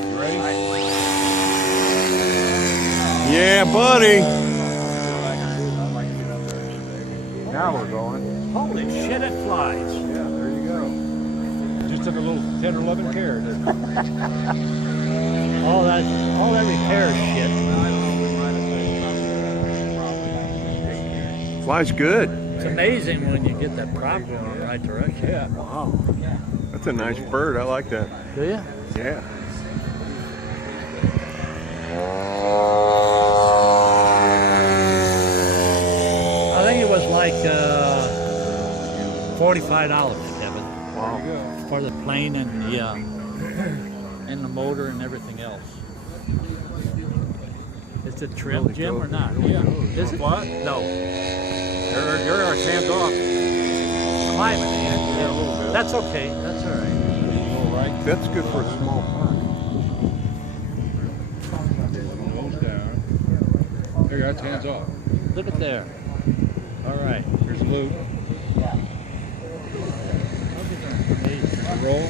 track. You ready? Yeah, buddy. Now we're going. Holy shit, it flies. Yeah, there you go. Just took a little 10 or 11 carats. All that repair shit. Flies good. It's amazing when you get that prop going in the right direction. Yeah. Wow. That's a nice bird. I like that. Do you? Yeah. I think it was like $45, Kevin, Wow. There you go. for the plane and the motor and everything else. Is it trim, Really Jim, goes, or not? really Yeah. goes. Is it? What? No. You're hands off. Climbing, ain't it? Yeah, a little bit. That's okay. That's all right. All right. That's good for a small park. Nose down. There you go. That's hands off. Look at there. All right. Here's the loop. Amazing. Roll.